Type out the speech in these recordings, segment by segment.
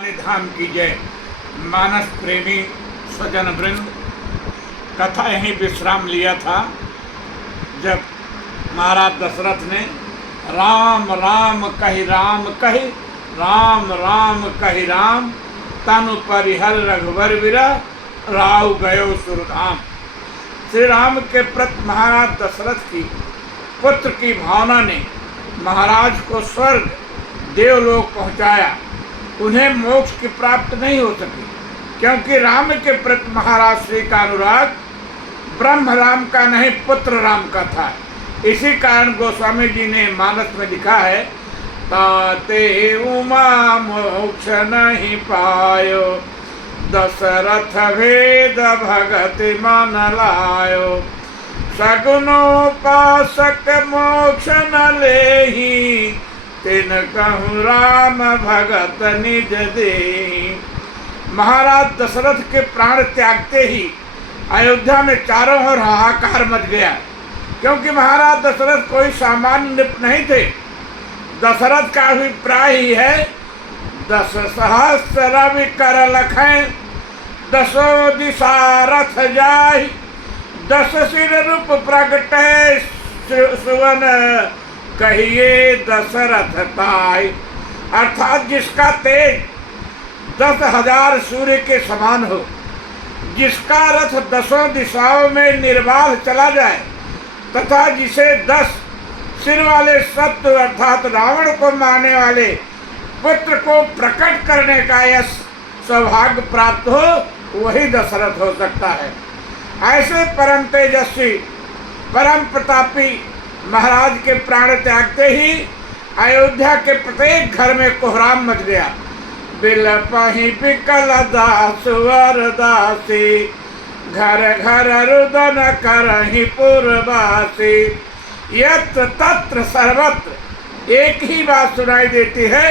धाम की जय। मानस प्रेमी स्वजन वृंद, कथा यहीं विश्राम लिया था जब महाराज दशरथ ने राम राम कहि राम कहि, राम राम कहि राम, तनु परिहर रघुवर विरह, राव गयो सुरधाम। श्री राम के प्रति महाराज दशरथ की पुत्र की भावना ने महाराज को स्वर्ग देवलोक पहुंचाया। उन्हें मोक्ष की प्राप्त नहीं हो सकी, क्योंकि राम के प्रति महाराज श्री का अनुराग ब्रह्म राम का नहीं, पुत्र राम का था। इसी कारण गोस्वामी जी ने मानस में लिखा है, ताते उमा मोक्ष नहीं पायो, दशरथ भेद भगति मन लायो, सगुनोपासक मोक्ष न लेहि, तिन कहूँ राम भगत निज दे। महाराज दशरथ के प्राण त्यागते ही अयोध्या में चारों ओर हाहाकार मच गया, क्योंकि महाराज दशरथ कोई सामान्य नृप नहीं थे। दशरथ का अभिप्राय ही है, 10 सहस्र रवि कर लखें, 10 दिशा रथ जाहि, 10 सिर रूप प्रगटे सुवन, कहिए दशरथ ताई। अर्थात जिसका तेज 10,000 सूर्य के समान हो, जिसका रथ 10 दिशाओं में निर्बाध चला जाए, तथा जिसे 10 सिर वाले शत्रु अर्थात रावण को मारने वाले पुत्र को प्रकट करने का यश सौभाग्य प्राप्त हो, वही दशरथ हो सकता है। ऐसे परम तेजस्वी परम प्रतापी महाराज के प्राण त्यागते ही अयोध्या के प्रत्येक घर में कोहराम मच गया। बिलपहि बिकल दास वर दासी, घर घर रुदन करहि पुरवासी। यत्र तत्र सर्वत्र एक ही बात सुनाई देती है,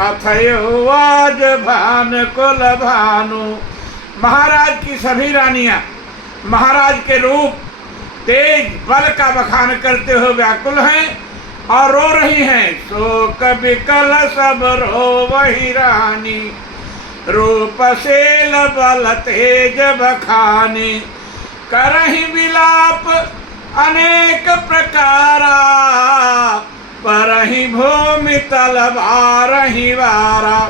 अथयो आज भान कुल भानु। महाराज की सभी रानियां महाराज के रूप तेज बल का बखान करते हुए व्याकुल हैं और रो रही हैं। शोक विकल सब रो वही रानी, रूप सेल बल तेज बखानी, करहि विलाप अनेक प्रकारा, परहि भूमि तलवारहि वारा।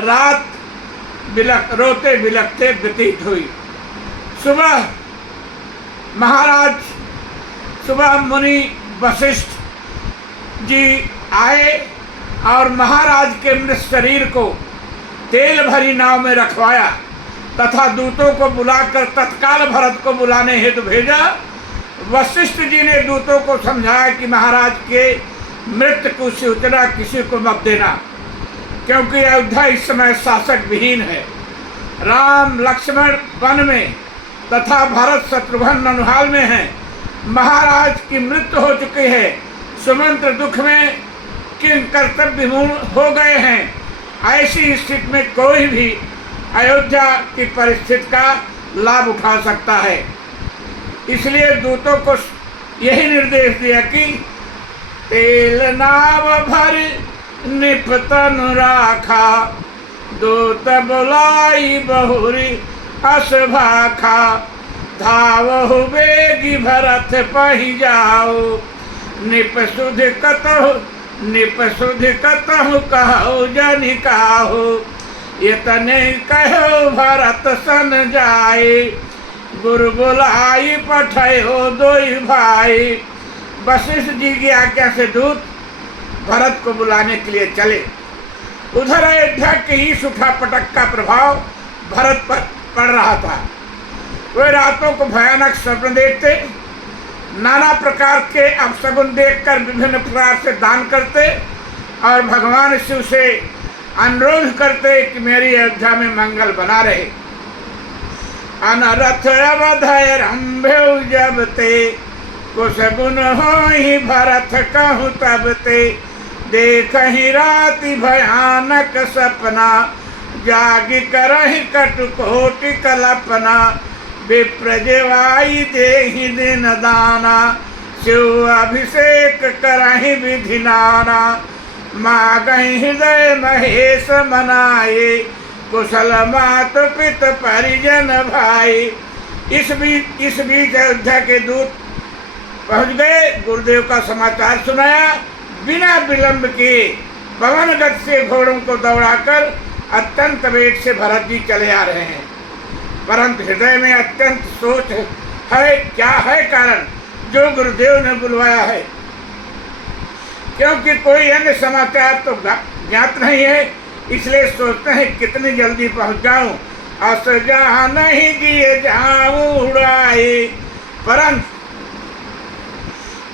रात रोते बिलखते व्यतीत हुई। सुबह मुनि वशिष्ठ जी आए और महाराज के मृत शरीर को तेल भरी नाव में रखवाया तथा दूतों को बुलाकर तत्काल भरत को बुलाने हेतु भेजा। वशिष्ठ जी ने दूतों को समझाया कि महाराज के मृत्यु की सूचना किसी को मत देना, क्योंकि अयोध्या इस समय शासक विहीन है। राम लक्ष्मण वन में तथा भरत शत्रुघ्न ननुहाल में है। महाराज की मृत्यु हो चुकी है। सुमंत्र दुख में किन कर्तव्य विमूढ़ हो गए हैं। ऐसी स्थिति में कोई भी अयोध्या की परिस्थिति का लाभ उठा सकता है। इसलिए दूतों को यही निर्देश दिया कि तेल नाव भर निपतन राखा, दूत बुलाई बहुरी अस भाखा, धावहु बेगी भरत पहि जाओ, निप सुध कतहु कहो जनि काहू, इतने कहो भरत सन जाए, गुरु बुलाई पठयो दोई भाई। वशिष्ठ जी की आज्ञा से दूत भरत को बुलाने के लिए चले। उधर अयोध्या के ही सूखा पटक का प्रभाव भरत पर पड़ रहा था। वे रातों को भयानक स्वप्न देखते, नाना प्रकार के अपशगुन देखकर विभिन्न प्रकार से दान करते और भगवान शिव से अनुरोध करते कि मेरी अयोध्या में मंगल बना रहे। अनरथ अवधय रंभेउ जब ते, कुछ गुण होहि भरत कहूँ तब ते, देखहि राति भयानक सपना, जागी करहि कटुकोटि कल्पना, विप्र जेवाई देहि दिन दाना, शिव अभिषेक करहि विधि नाना, मागहि हृदय महेश मनाए, कुशल मात पित परिजन भाई। इस बीच अयोध्या के दूत पहुंच गए, गुरुदेव का समाचार सुनाया। बिना विलंब के पवन गति से घोड़ों को दौड़ाकर अत्यंत वेग से भरत जी चले आ रहे हैं, परंतु हृदय में अत्यंत सोच है। क्या है कारण जो गुरुदेव ने बुलवाया है? क्योंकि कोई अन्य समाचार तो ज्ञात नहीं है, इसलिए सोचते हैं कितनी जल्दी पहुंच जाऊं। अस जहाँ नहीं दिए जाऊं उड़ाए। परंतु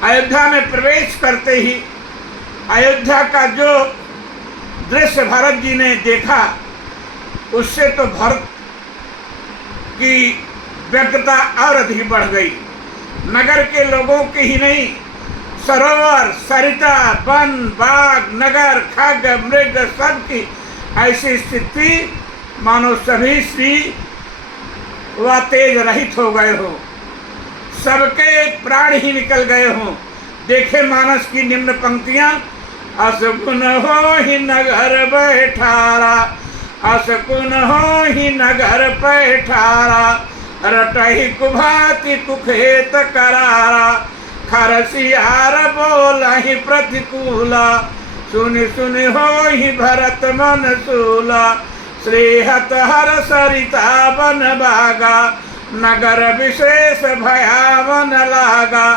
अयोध्या में प्रवेश करते ही अयोध्या का जो दृश्य भरत जी ने देखा, उससे तो भरत की व्यग्रता और अधिक बढ़ गई। नगर के लोगों की ही नहीं, सरोवर, सरिता, वन, बाग, नगर, खग, मृग सबकी ऐसी स्थिति मानो सभी श्री व तेज रहित हो गए हो, सबके प्राण ही निकल गए हों। देखे मानस की निम्न पंक्तियां। असगुन हो ही नगर बैठारा, असगुन हो ही नगर बैठारा, रटहि कुभाति कुखेत करारा, खरसियार बोलहि प्रतिकूला, सुनि सुनि हो ही भरत मन सूला, श्रीहत हर सरिता बन बागा, नगर विशेष भयावन लागा,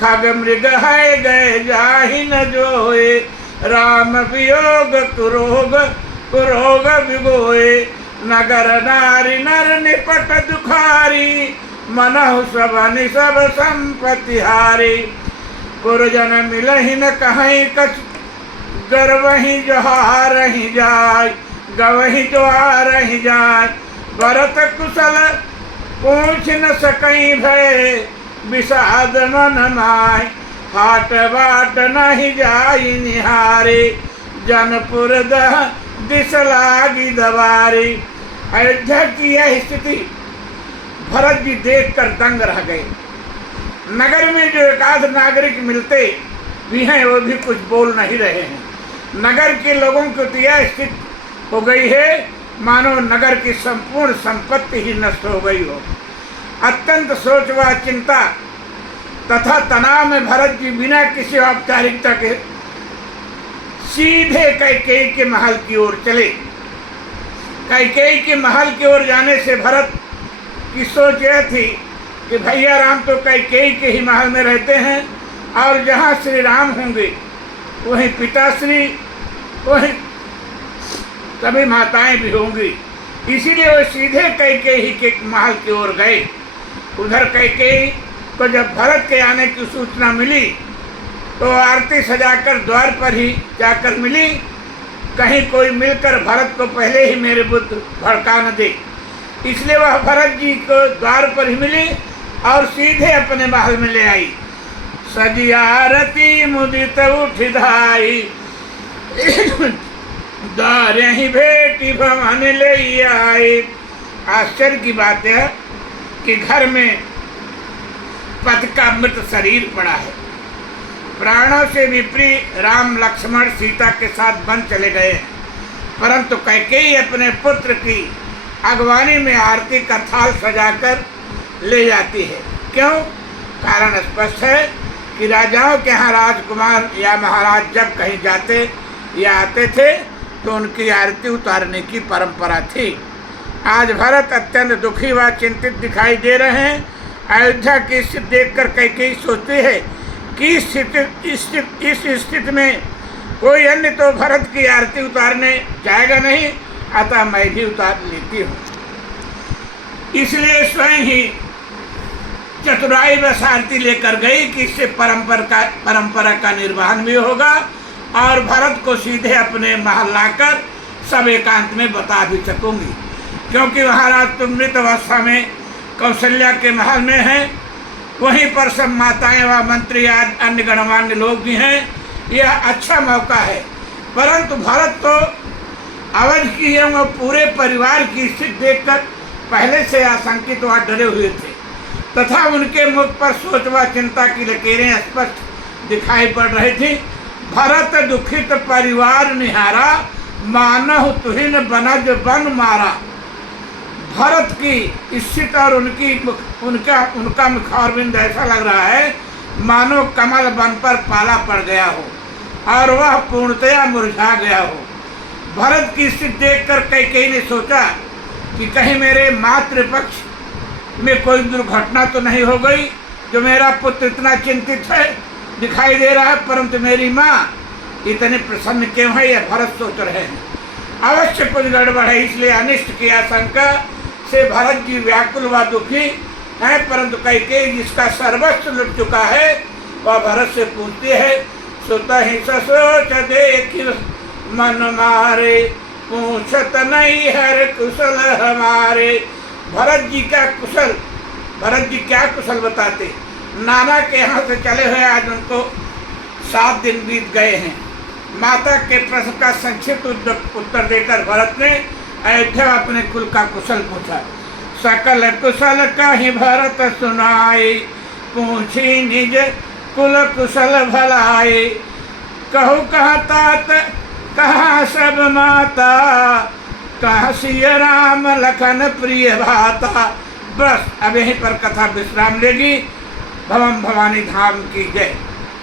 खग मृग है गए जाहि न जोए, राम वियोग कुरोग कुरोग विगोए, नगर नारी नर निपट दुखारी, मनहु सबनि सब संपत्ति हारी, पुरजन मिलहि न कहीं कछ, गर्वहि जोहारहि जाय, गवहि जोहारहि जाय, भरत कुशल पूछ न सकई भय, विषाद मन माय, हाट बाट नहीं जाई निहारे, जनपुर दह दिस लागी दवारी। अयोध्या की यह स्थिति भरत जी देखकर दंग रह गए। नगर में जो एकाध नागरिक मिलते भी हैं, वो भी कुछ बोल नहीं रहे हैं। नगर के लोगों को तो यह स्थिति हो गई है मानो नगर की संपूर्ण संपत्ति ही नष्ट हो गई हो। अत्यंत सोच व चिंता तथा तनाव में भरत जी बिना किसी औपचारिकता के सीधे कैकेयी के महल की ओर चले। कैकेयी के महल की ओर जाने से भरत की सोच यह थी कि भैया राम तो कैकेयी के ही महल में रहते हैं, और जहाँ श्री राम होंगे वहीं पिताश्री, वहीं सभी माताएं भी होंगी। इसीलिए वो सीधे कैकेयी के महल की ओर गए। उधर कैकेयी को जब भरत के आने की सूचना मिली तो आरती सजाकर द्वार पर ही जाकर मिली, कहीं कोई मिलकर भरत को पहले ही मेरे बुद्ध भड़का न दे। इसलिए वह भरत जी को द्वार पर ही मिली और सीधे अपने महल में ले आई। सजी आरती मुदित उठ धाई, द्वार ही बेटी भवन ले आए। आश्चर्य की बात है कि घर में पति का मृत शरीर पड़ा है। प्राणों से विप्री राम लक्ष्मण सीता के साथ वन चले गए हैं, परंतु कैकेयी अपने पुत्र की अगवानी में आरती का थाल सजाकर ले जाती है। क्यों? कारण स्पष्ट है कि राजाओं के यहाँ राजकुमार या महाराज जब कहीं जाते या आते थे तो उनकी आरती उतारने की परंपरा थी। आज भरत अत्यंत दुखी व चिंतित दिखाई दे रहे हैं। अयोध्या की स्थिति देखकर कैकेयी सोचती है कि इस स्थिति में कोई अन्य तो भरत की आरती उतारने जाएगा नहीं, अतः मैं भी उतार लेती हूँ। इसलिए स्वयं ही चतुराई बस आरती लेकर गई कि इससे परंपरा का निर्वहन भी होगा और भरत को सीधे अपने महल लाकर सब एकांत में बता भी सकूंगी। क्योंकि महाराज तुम मृत अवस्था में कौशल्या के महल में हैं, वहीं पर सब माताएं व मंत्री आदि अन्य गणमान्य लोग भी हैं। यह अच्छा मौका है। परंतु भरत तो अवध की एवं पूरे परिवार की स्थिति देखकर पहले से आशंकित व डरे हुए थे तथा उनके मुख पर सोच व चिंता की लकीरें स्पष्ट दिखाई पड़ रही थी। भरत दुखित परिवार निहारा, मानहु तुहिन बनज बन मारा। भरत की स्थिति और उनका मुखारविंद ऐसा लग रहा है मानो कमल वन पर पाला पड़ गया हो और वह पूर्णतया मुरझा गया हो। भरत की स्थिति देखकर कैकेयी ने सोचा कि कहीं मेरे मातृपक्ष में कोई दुर्घटना तो नहीं हो गई, जो मेरा पुत्र इतना चिंतित है दिखाई दे रहा है, परंतु मेरी माँ इतने प्रसन्न क्यों है, यह भरत सोच रहे हैं। अवश्य कुछ गड़बड़ है, इसलिए अनिष्ट की आशंका से भरत जी व्याकुल व दुखी हैं। परंतु कैकेयी जिसका सर्वस्व लुट चुका है वह भरत से पूछती है, सुतहि सोच देखि मन मारे, पूछत नहीं हर कुशल हमारे। भरत जी का कुशल, भरत जी क्या कुशल बताते। नाना के यहाँ से चले हुए आज उनको 7 दिन बीत गए हैं। माता के प्रश्न का संक्षिप्त उत्तर देकर भरत ने अयोध्या अपने कुल का कुशल पूछा। सकल कुशल कहि भरत सुनाए, पूछी निज कुल कुशल भलाए। कहु कहा तात कहा सब माता, कहा सिय राम लखन प्रिय भाता। बस अब यहीं पर कथा विश्राम लेगी। भवम भवानी धाम की जय।